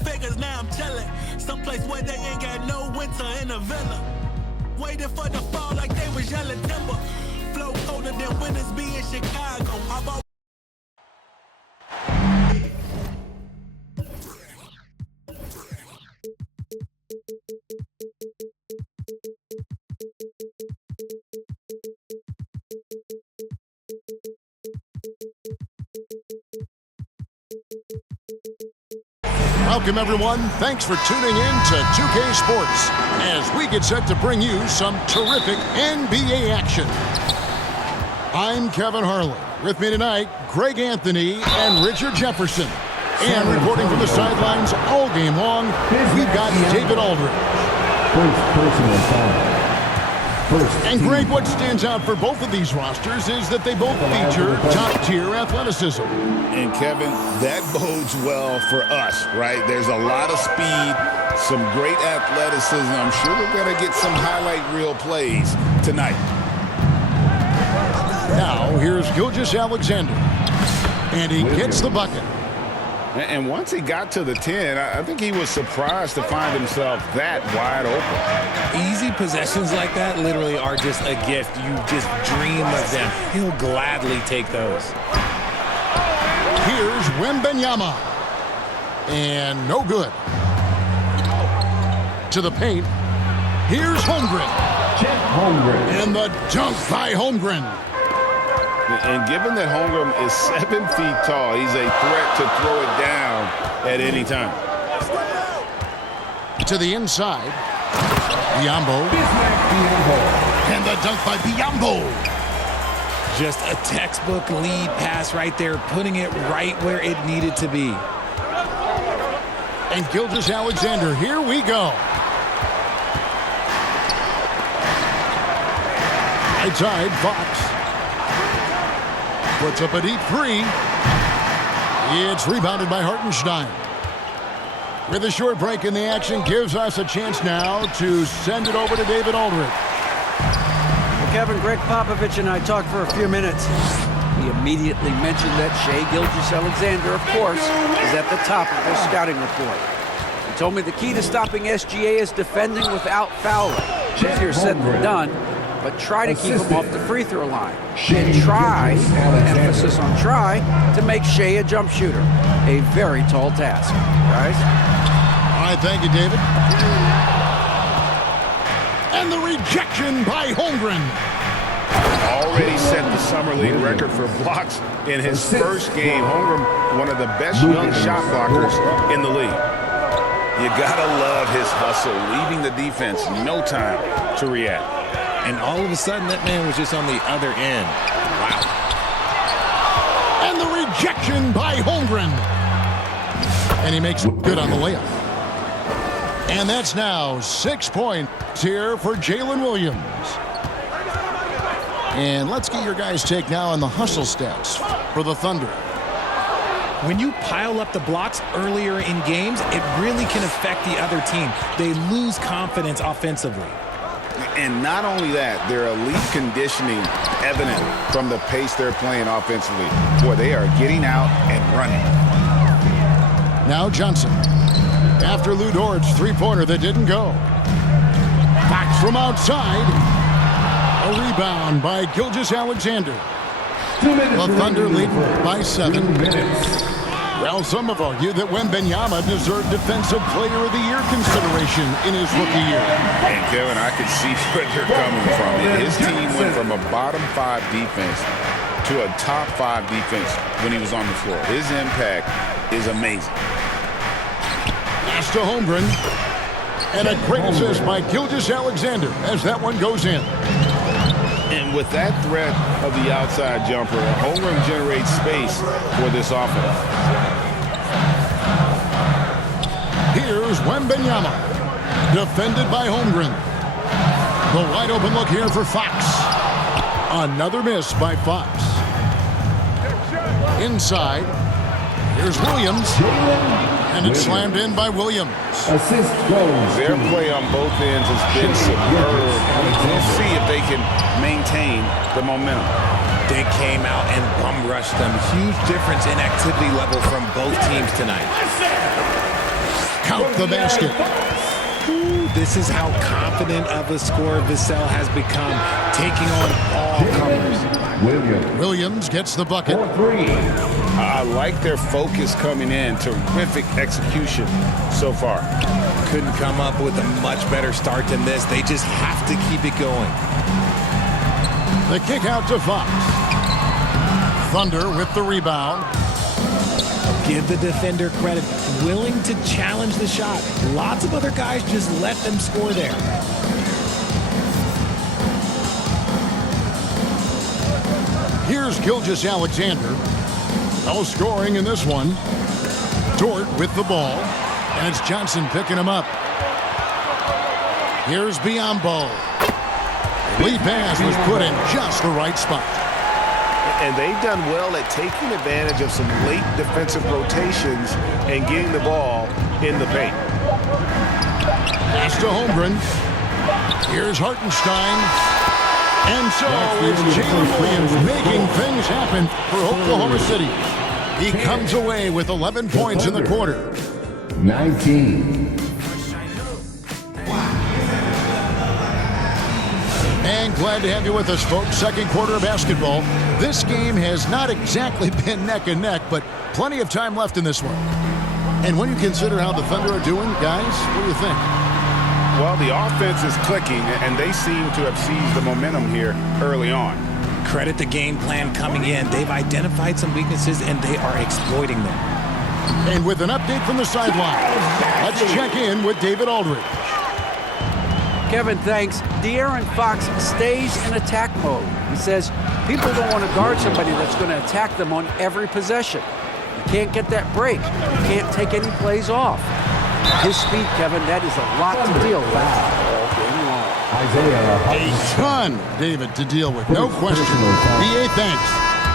figures, now I'm chillin'. Someplace where they ain't got no winter in the villa. Waiting for the fall like they was yellow timber. Flow colder than winters be in Chicago. Welcome, everyone. Thanks for tuning in to 2K Sports as we get set to bring you some terrific NBA action. I'm Kevin Harlan. With me tonight, Greg Anthony and Richard Jefferson. And reporting from the sidelines all game long, we've got David Aldridge. First personal foul. And Greg, what stands out for both of these rosters is that they both feature top-tier athleticism. And Kevin, that bodes well for us, right? There's a lot of speed, some great athleticism. I'm sure we're going to get some highlight reel plays tonight. Now, here's Gilgeous-Alexander. And he gets the bucket. And once he got to the 10, I think he was surprised to find himself that wide open. Easy possessions like that literally are just a gift. You just dream of them. He'll gladly take those. Here's Wembanyama. And no good. To the paint. Here's Holmgren. And the dunk by Holmgren. And given that Holmgren is 7 feet tall, he's a threat to throw it down at any time. To the inside. Biyombo. And the dunk by Biyombo. Just a textbook lead pass right there, putting it right where it needed to be. And Gilgeous-Alexander, here we go. Right side, Fox. Puts up a deep three. It's rebounded by Hartenstein. With a short break in the action, gives us a chance now to send it over to David Aldridge. Well, Kevin, Greg Popovich and I talked for a few minutes. He immediately mentioned that Shai Gilgeous-Alexander, of course, is at the top of their scouting report. He told me the key to stopping SGA is defending without fouling. Easier said than done, but try to keep him off the free throw line. And try, emphasis on try, to make Shai a jump shooter. A very tall task. Guys? All right, thank you, David. And the rejection by Holmgren. Already set the summer league record for blocks in his first game. Holmgren, one of the best young shot blockers in the league. You gotta love his hustle, leaving the defense no time to react. And all of a sudden, that man was just on the other end. Wow. And the rejection by Holmgren. And he makes good on the layup. And that's now 6 points here for Jalen Williams. And let's get your guys' take now on the hustle stats for the Thunder. When you pile up the blocks earlier in games, it really can affect the other team. They lose confidence offensively. And not only that, their elite conditioning evident from the pace they're playing offensively. Boy, they are getting out and running. Now Johnson. After Lou Dort's three-pointer that didn't go. Fox from outside. A rebound by Gilgeous-Alexander. The Thunder lead by 7. Well, some have argued that Wembanyama deserved Defensive Player of the Year consideration in his rookie year. And Kevin, I could see where they're coming from. His team went from a bottom 5 defense to a top 5 defense when he was on the floor. His impact is amazing. Pass to Holmgren. And a great assist by Gilgeous-Alexander as that one goes in. And with that threat of the outside jumper, Holmgren generates space for this offense. Here's Wembanyama. Defended by Holmgren. The wide open look here for Fox. Another miss by Fox. Inside. Here's Williams. And it's slammed in by Williams. Assist goes. Their play on both ends has been superb. We'll see if they can maintain the momentum. They came out and bum rushed them. Huge difference in activity level from both teams tonight. count the basket. This is how confident of a scorer Vassell has become, taking on all comers. Williams gets the bucket. I like their focus coming in. Terrific execution so far. Couldn't come up with a much better start than this. They just have to keep it going. The kick out to Fox. Thunder with the rebound. Give the defender credit. Willing to challenge the shot. Lots of other guys just let them score there. Here's Gilgeous-Alexander. No scoring in this one. Dort with the ball. And it's Johnson picking him up. Here's Biyombo. Lead pass was put in just the right spot. And they've done well at taking advantage of some late defensive rotations and getting the ball in the paint. Pass to Holmgren. Here's Hartenstein. And so it's Jalen Williams making things happen for Oklahoma City. He comes away with 11 points in the quarter. 19. And glad to have you with us, folks. Second quarter of basketball. This game has not exactly been neck and neck, but plenty of time left in this one. And when you consider how the Thunder are doing, guys, what do you think? Well, the offense is clicking, and they seem to have seized the momentum here early on. Credit the game plan coming in. They've identified some weaknesses, and they are exploiting them. And with an update from the sideline, let's check in with David Aldridge. Kevin, thanks. De'Aaron Fox stays in attack mode. He says people don't want to guard somebody that's going to attack them on every possession. You can't get that break. You can't take any plays off. His speed, Kevin, that is a lot to deal with. A ton, David, to deal with. No question. BA, thanks.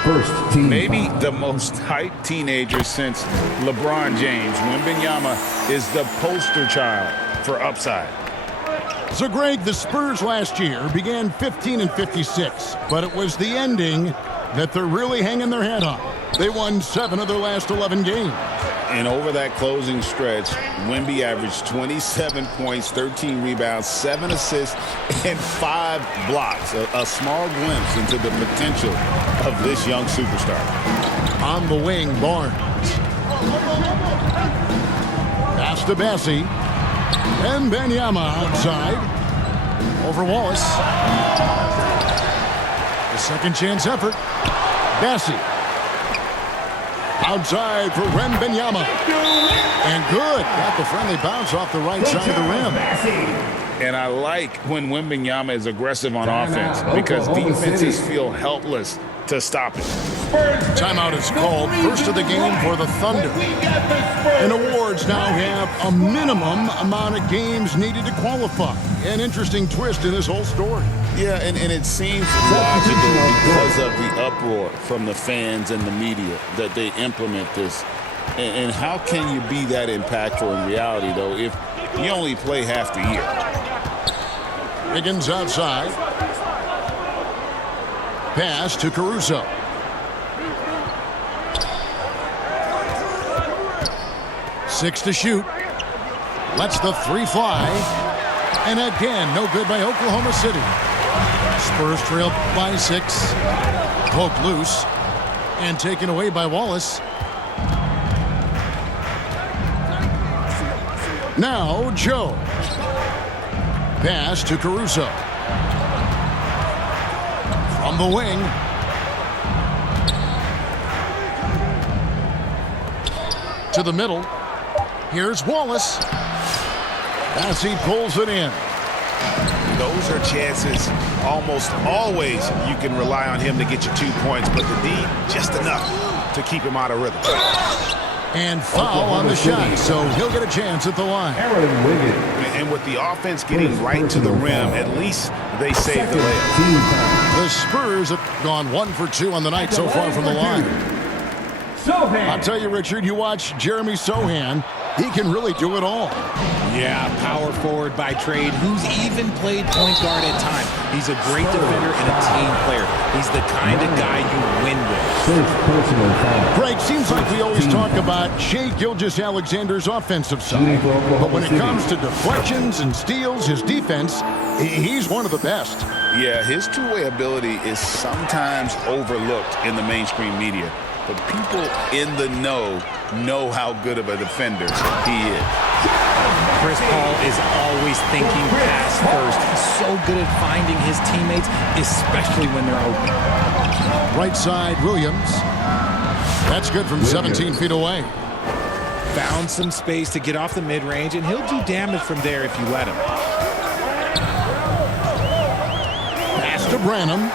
First team. Maybe the most hyped teenager since LeBron James. Wembanyama is the poster child for upside. So, Greg, the Spurs last year began 15-56, but it was the ending that they're really hanging their head on. They won 7 of their last 11 games. And over that closing stretch, Wemby averaged 27 points, 13 rebounds, 7 assists, and 5 blocks. A small glimpse into the potential of this young superstar. On the wing, Barnes. Pass to Bassie. And Wembanyama outside. Over Wallace. The second chance effort. Bassie. Outside for Wembanyama. And good. Got the friendly bounce off the right side of the rim. And I like when Wembanyama is aggressive on offense because defenses feel helpless to stop it. Timeout is called. First of the game for the Thunder. And awards now have a minimum amount of games needed to qualify. An interesting twist in this whole story. Yeah, and it seems logical because of the uproar from the fans and the media that they implement this. And how can you be that impactful in reality, though, if you only play half the year? Higgins outside. Pass to Caruso. Six to shoot. Lets the 3 fly. And again, no good by Oklahoma City. Spurs trail by 6. Poked loose. And taken away by Wallace. Now, Joe. Pass to Caruso. From the wing. To the middle. Here's Wallace. As he pulls it in. Those are chances almost always you can rely on him to get you 2 points, but the D, just enough to keep him out of rhythm. And foul on the shot, so he'll get a chance at the line. And with the offense getting right to the rim, at least they saved the layup. The Spurs have gone 1 for 2 on the night so far from the line. I'll tell you, Richard, you watch Jeremy Sohan. he can really do it all. Yeah, power forward by trade, who's even played point guard at times. He's a great defender and a team player. He's the kind of guy you win with. First personal foul. Greg, seems like we always talk about Shai Gilgeous-Alexander's offensive side, but when it comes to deflections and steals, his defense, he's one of the best. Yeah, his two-way ability is sometimes overlooked in the mainstream media, but people in the know how good of a defender he is. Chris Paul is always thinking pass first. He's so good at finding his teammates, especially when they're open. Right side, Williams. That's good from 17 feet away. Found some space to get off the mid-range, and he'll do damage from there if you let him. Pass to Branham.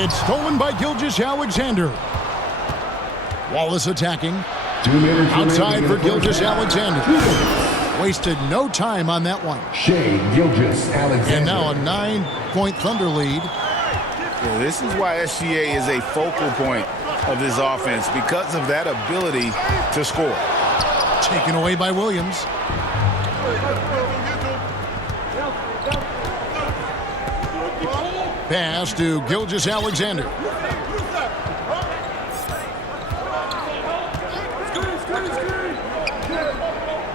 It's stolen by Gilgeous-Alexander. Wallace attacking. 2 minutes Outside for remaining in the first Gilgeous-Alexander. half. Wasted no time on that one. Shai Gilgeous-Alexander. And now a 9-point Thunder lead. Yeah, this is why SGA is a focal point of this offense, because of that ability to score. Taken away by Williams. Pass to Gilgeous-Alexander.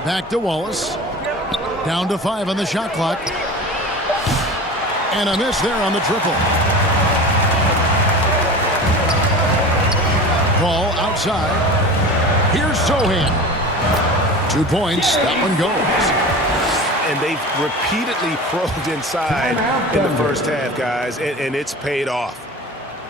Back to Wallace. Down to 5 on the shot clock. And a miss there on the triple. Ball outside. Here's Sohan. 2 points. That one goes. And they've repeatedly probed inside in the first half, guys, and it's paid off.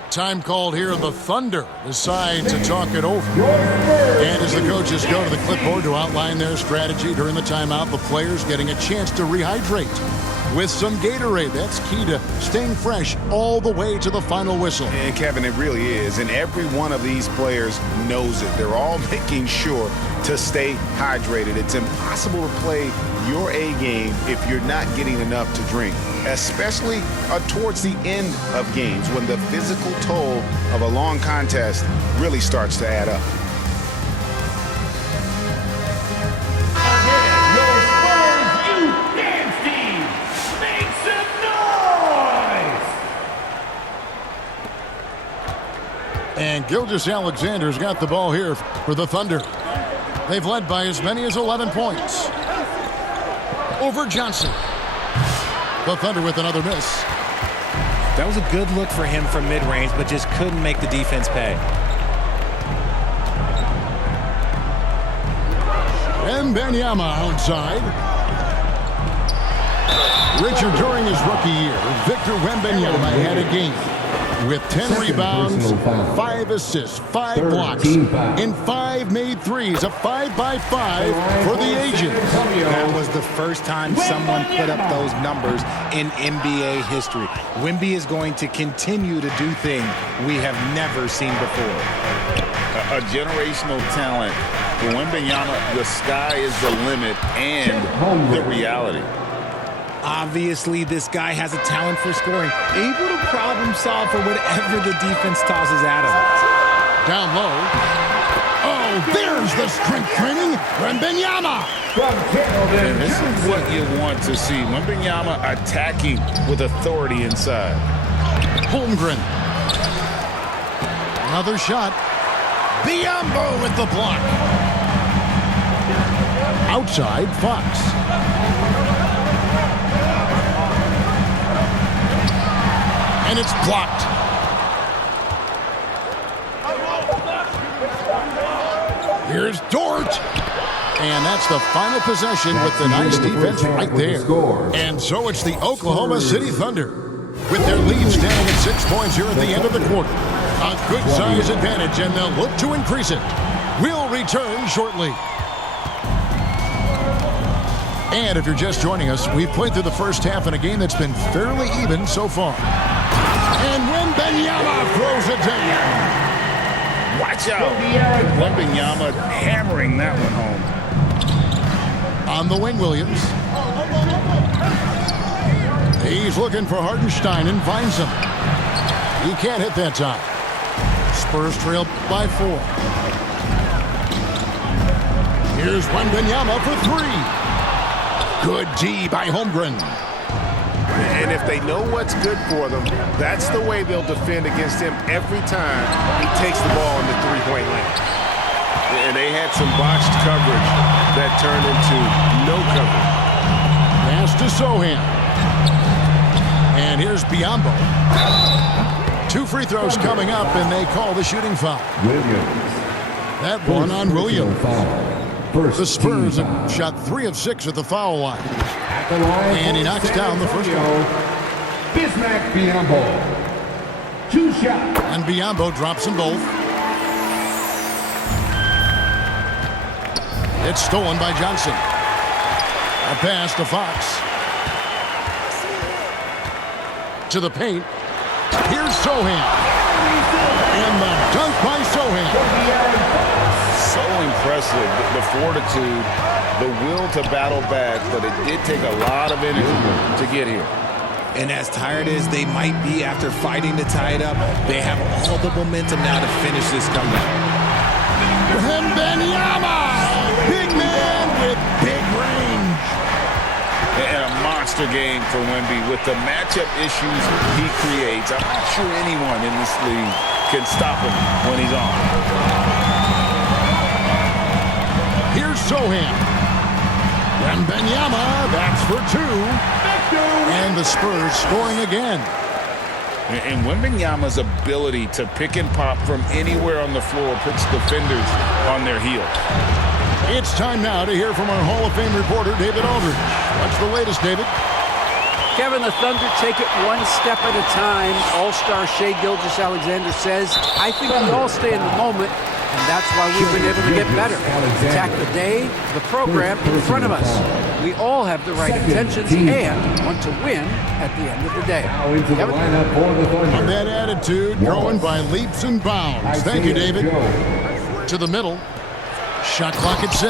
Time called here. The Thunder decide to talk it over. And as the coaches go to the clipboard to outline their strategy during the timeout, the players getting a chance to rehydrate with some Gatorade. That's key to staying fresh all the way to the final whistle. And Kevin, it really is. And every one of these players knows it. They're all making sure to stay hydrated. It's impossible to play your A game if you're not getting enough to drink, especially towards the end of games when the physical toll of a long contest really starts to add up. And Gilgeous-Alexander's got the ball here for the Thunder. They've led by as many as 11 points. Over Johnson. The Thunder with another miss. That was a good look for him from mid-range, but just couldn't make the defense pay. Wembanyama outside. Richard, during his rookie year, Victor Wembanyama had a game with 10 rebounds, 5 assists, 5 blocks, and 5 made threes. A 5-by-5 for the ages. That was the first time someone put up those numbers in NBA history. Wemby is going to continue to do things we have never seen before. A generational talent. For Wembanyama, the sky is the limit and the reality. Obviously, this guy has a talent for scoring, able to problem solve for whatever the defense tosses at him. Down low. Oh, there's the strength training. Wembanyama. And this is what you want to see. Wembanyama attacking with authority inside. Holmgren. Another shot. Biyombo with the block. Outside, Fox. And it's blocked. Here's Dort. And that's the final possession with the nice defense right there. And so it's the Oklahoma City Thunder with their lead standing at 6 points here at the end of the quarter. A good size advantage, and they'll look to increase it. We'll return shortly. And if you're just joining us, we've played through the first half in a game that's been fairly even so far. And Wembanyama throws it down. Watch out. Wembanyama hammering that one home. On the wing, Williams. He's looking for Hartenstein and finds him. He can't hit that time. Spurs trail by 4. Here's Wembanyama for three. Good D by Holmgren. And if they know what's good for them, that's the way they'll defend against him every time he takes the ball in the three-point lane. And they had some botched coverage that turned into no coverage. Pass to Sohan. And here's Biyombo. 2 free throws coming up, and they call the shooting foul. Williams. That one on Williams. First The Spurs team have shot 3 of 6 at the foul line. At the line And he for knocks San down the first Antonio, Bismack Biyombo. 2 shots. And Biyombo drops them both. It's stolen by Johnson. A pass to Fox. To the paint. Here's Sohan. And the dunk by Sohan. So impressive, the fortitude, the will to battle back, but it did take a lot of energy to get here. And as tired as they might be after fighting to tie it up, they have all the momentum now to finish this comeback. Wembanyama! Big man with big range. And a monster game for Wemby with the matchup issues he creates. I'm not sure anyone in this league can stop him when he's on. Here's Sohan. Wembanyama, that's for 2. And the Spurs scoring again. And Wembanyama's ability to pick and pop from anywhere on the floor puts defenders on their heels. It's time now to hear from our Hall of Fame reporter, David Aldridge. What's the latest, David? Kevin, the Thunder take it one step at a time. All-star Shai Gilgeous-Alexander says, I think we all stay in the moment, and that's why we've been able to get better. Attack the day, the program in front of us. We all have the right intentions and want to win at the end of the day. Now into the lineup for the Thunder. And that attitude growing by leaps and bounds. Thank you, David. To the middle. Shot clock at 6.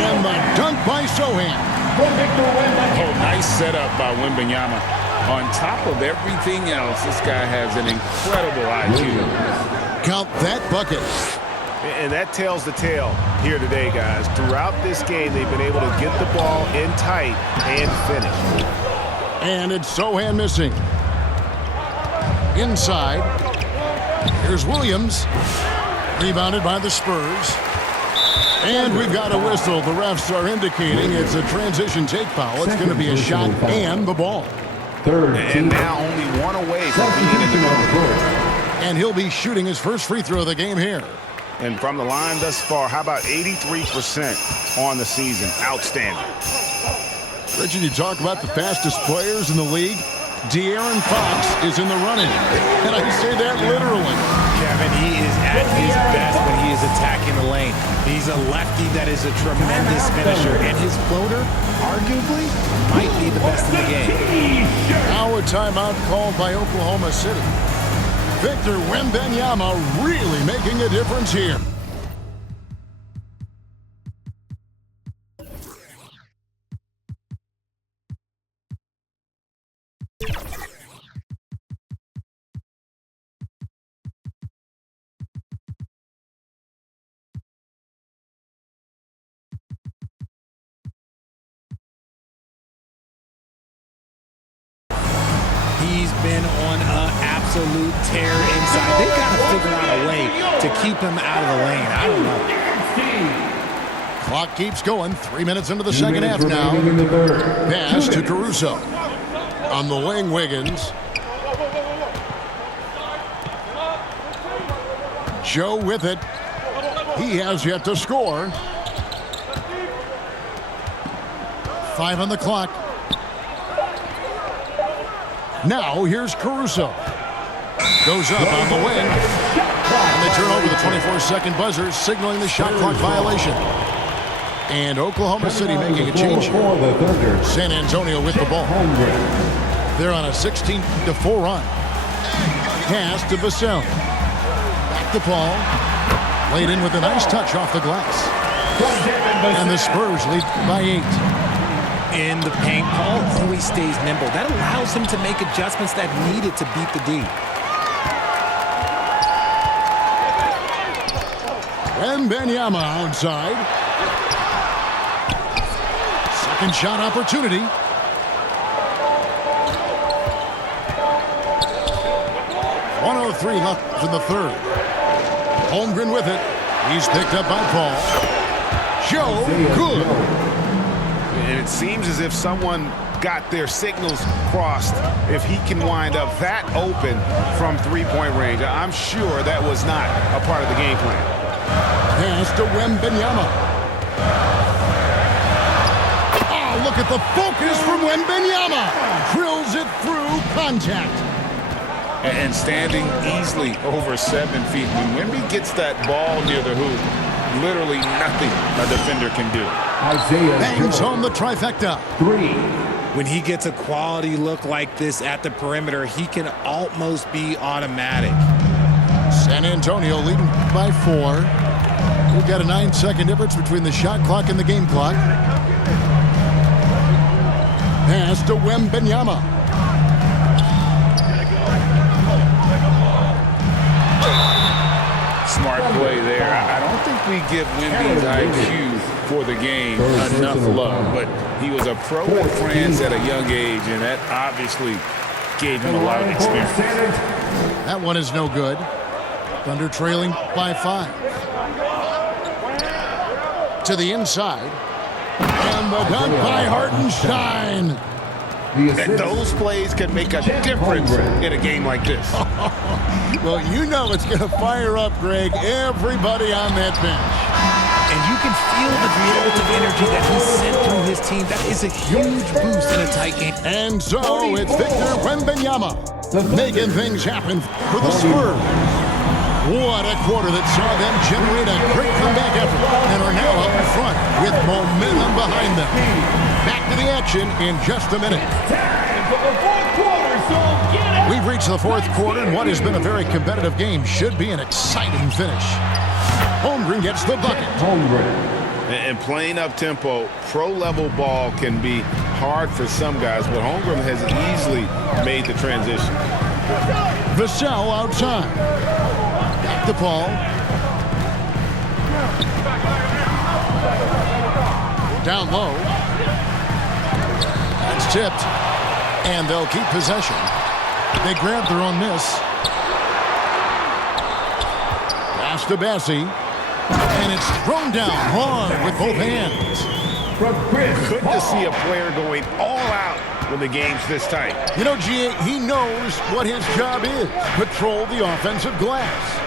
And the dunk by Sohan. Oh, nice setup by Wembanyama. On top of everything else, this guy has an incredible IQ. Count that bucket. And that tells the tale here today, guys. Throughout this game, they've been able to get the ball in tight and finish. And it's Sohan missing. Inside. Here's Williams. Rebounded by the Spurs. And we've got a whistle. The refs are indicating it's a transition take foul. It's going to be a shot and the ball. And now only one away from being in the goal. And he'll be shooting his first free throw of the game here. And from the line thus far, how about 83% on the season? Outstanding. Richard, you talk about the fastest players in the league. De'Aaron Fox is in the running. And I say that literally. Kevin, he is at his best when he is attacking the lane. He's a lefty that is a tremendous finisher, and his floater, arguably, might be the best in the game. Now a timeout called by Oklahoma City. Victor Wembanyama really making a difference here. He's been on an absolute tear inside. They've got to figure out a way to keep him out of the lane. I don't know. Clock keeps going. 3 minutes into the second half now. Pass to Caruso. On the wing, Wiggins. Joe with it. He has yet to score. 5 on the clock. Now here's Caruso. Goes up on the wing. And they turn over the 24-second buzzer, signaling the shot clock violation. And Oklahoma City making a change here. San Antonio with the ball. They're on a 16-4 run. Pass to Vassell. Back to Paul. Laid in with a nice touch off the glass. And the Spurs lead by 8. In the paint, Paul always stays nimble. That allows him to make adjustments that needed to beat the D. Wembanyama outside. Second shot opportunity. .103 left in the third. Holmgren with it. He's picked up by Paul. Joe, good. And it seems as if someone got their signals crossed if he can wind up that open from three-point range. I'm sure that was not a part of the game plan. Pass to Wembanyama. Oh, look at the focus from Wembanyama. Drills it through contact. And standing easily over 7 feet. When Wemby gets that ball near the hoop, literally nothing a defender can do. Isaiah Bangs Joe. home the trifecta. 3. When he gets a quality look like this at the perimeter, he can almost be automatic. San Antonio leading by 4. We've got a 9-second difference between the shot clock and the game clock. Pass to Wembanyama. Smart play there. I don't think we give Wemby's IQ for the game enough love, but he was a pro in France at a young age, and that obviously gave him a lot of experience. That one is no good. Thunder trailing by 5. To the inside. And the dunk by Hartenstein. And those plays can make a difference in a game like this. Well, you know it's going to fire up, Greg, everybody on that bench. And you can feel the jolt of energy that he sent through his team. That is a huge boost in a tight game. And so it's Victor Wembanyama making things happen for the Spurs. What a quarter that saw them generate a great comeback effort and are now up in front with momentum behind them. Back to the action in just a minute. We've reached the fourth quarter, and what has been a very competitive game should be an exciting finish. Holmgren gets the bucket. And playing up-tempo, pro-level ball can be hard for some guys, but Holmgren has easily made the transition. Vassell outside. Back to Paul. Down low. That's tipped. And they'll keep possession. They grab their own miss. Pass to Bassie. And it's thrown down hard with both hands. Good to see a player going all out when the game's this tight. You know, G.A., he knows what his job is. Control the offensive glass.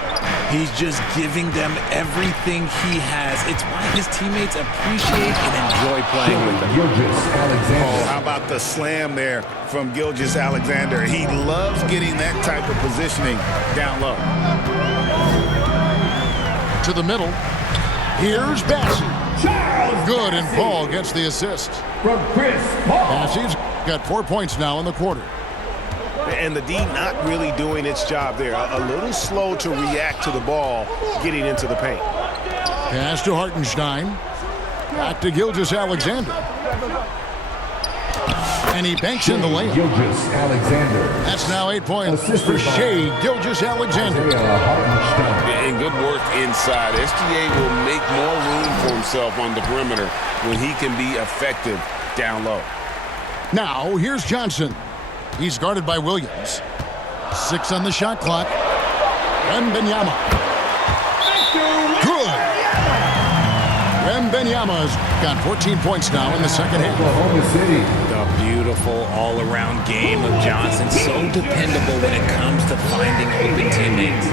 He's just giving them everything he has. It's why his teammates appreciate and enjoy playing with him. Oh, how about the slam there from Gilgeous-Alexander? He loves getting that type of positioning down low. To the middle. Here's Bassie. Good, and Paul gets the assist. Bassie's got 4 points now in the quarter. And the D not really doing its job there. A little slow to react to the ball getting into the paint. Pass to Hartenstein. Back to Gilgeous-Alexander. And he banks in the layup. Gilgeous-Alexander. That's now 8 points for Shea Gilgeous-Alexander. And good work inside. SGA will make more room for himself on the perimeter when he can be effective down low. Now, here's Johnson. He's guarded by Williams. 6 on the shot clock. Wembanyama. Good. Wembanyama's got 14 points now in the second half. Oklahoma City. The beautiful all-around game of Johnson. So dependable when it comes to finding open teammates.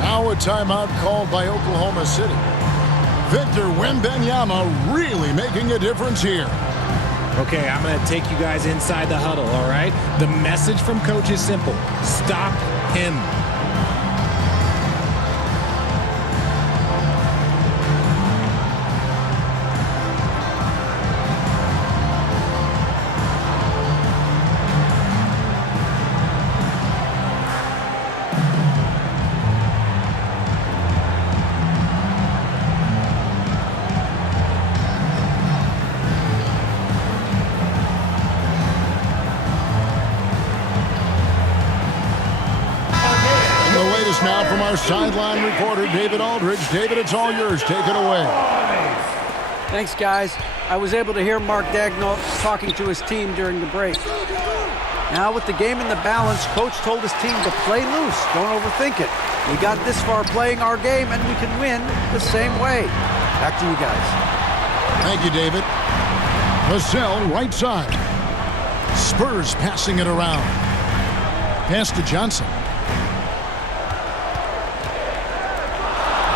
Now a timeout called by Oklahoma City. Victor Wembanyama really making a difference here. Okay, I'm going to take you guys inside the huddle, all right? The message from coach is simple. Stop him. Now from our sideline reporter, David Aldridge. David, it's all yours. Take it away. Thanks, guys. I was able to hear Mark Dagnall talking to his team during the break. Now with the game in the balance, Coach told his team to play loose. Don't overthink it. We got this far playing our game, and we can win the same way. Back to you guys. Thank you, David. Vassell, right side. Spurs passing it around. Pass to Johnson.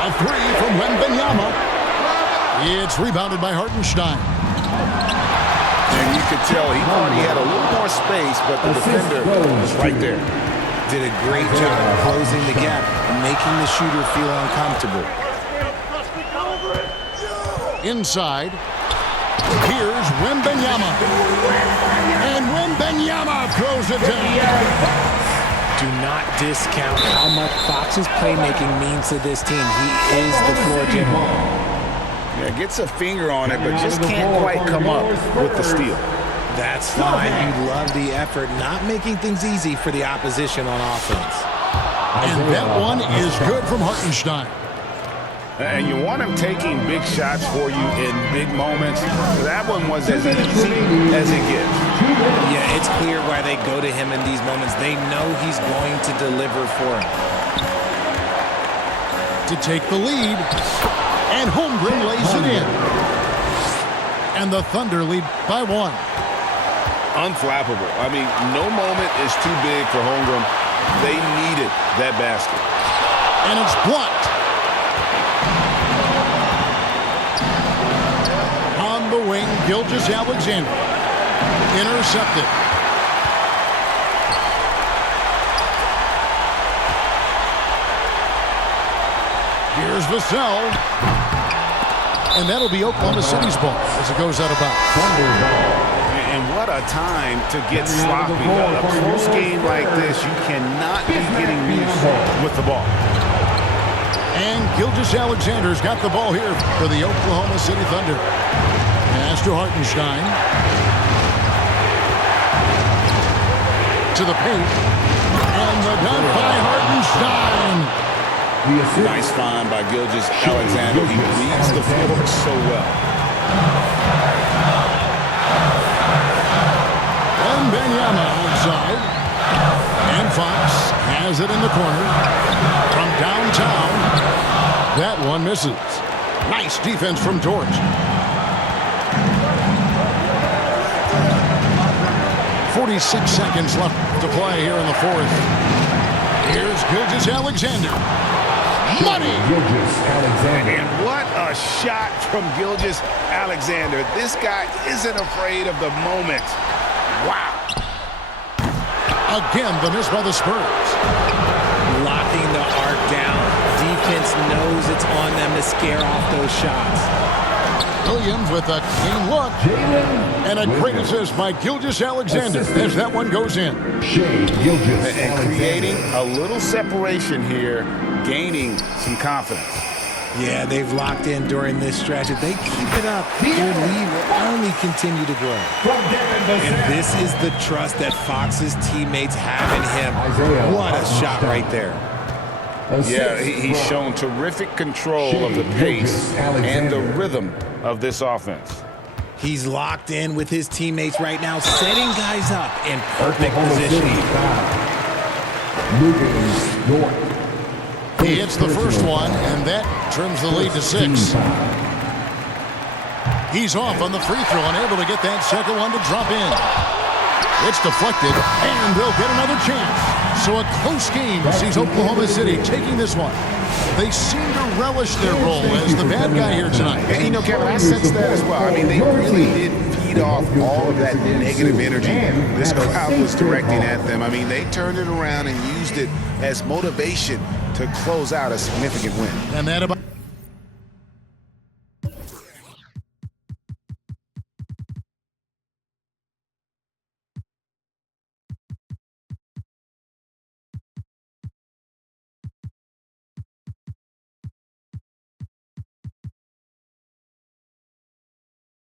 A three from Wembanyama. It's rebounded by Hartenstein. And you could tell he thought he had a little more space, but the defender was right there. Did a great job of closing the gap and making the shooter feel uncomfortable. Inside. Here's Wembanyama. And Wembanyama throws it down. Do not discount how much Fox's playmaking means to this team. He is the floor general. Yeah, gets a finger on it, but just can't quite come up with the steal. That's fine. You love the effort, not making things easy for the opposition on offense. And that one is good from Hartenstein. And you want him taking big shots for you in big moments. That one was as easy as it gets. Yeah, it's clear why they go to him in these moments. They know he's going to deliver for them. To take the lead. And Holmgren lays it in. And the Thunder lead by one. Unflappable. I mean, no moment is too big for Holmgren. They needed that basket. And it's blocked. On the wing, Gilgeous-Alexander. Intercepted. Here's Vassell. And that'll be Oklahoma City's ball as it goes out of bounds. And what a time to get sloppy. A close game like this, you cannot be getting loose with the ball. And Gilgeous-Alexander's got the ball here for the Oklahoma City Thunder. Pass to Hartenstein. To the paint. And the dunk by Hartenstein. Nice find by Gilgeous-Alexander. He reads the floor so well. Wembanyama outside. And Fox has it in the corner. From downtown. That one misses. Nice defense from George. 46 seconds left to play here in the fourth. Here's Gilgeous-Alexander. Money! Gilgeous-Alexander. And what a shot from Gilgeous-Alexander. This guy isn't afraid of the moment. Wow. Again, the miss by the Spurs. Locking the arc down. Defense knows it's on them to scare off those shots. Williams with a clean look. And a great assist by Gilgeous-Alexander as that one goes in. And creating a little separation here, gaining some confidence. Yeah, they've locked in during this stretch. If they keep it up, their lead will only continue to grow. And this is the trust that Fox's teammates have in him. What a shot right there. Yeah, he's shown terrific control of the pace and the rhythm of this offense. He's locked in with his teammates right now, setting guys up in perfect positioning. He hits the first one, and that trims the lead to 6. He's off on the free throw and able to get that second one to drop in. It's deflected, and they'll get another chance. So a close game sees Oklahoma City taking this one. They seem to relish their role as the bad guy here tonight. And you know, Kevin, I sense that as well. I mean, they really did feed off all of that negative energy this crowd was directing at them. I mean, they turned it around and used it as motivation to close out a significant win. And that about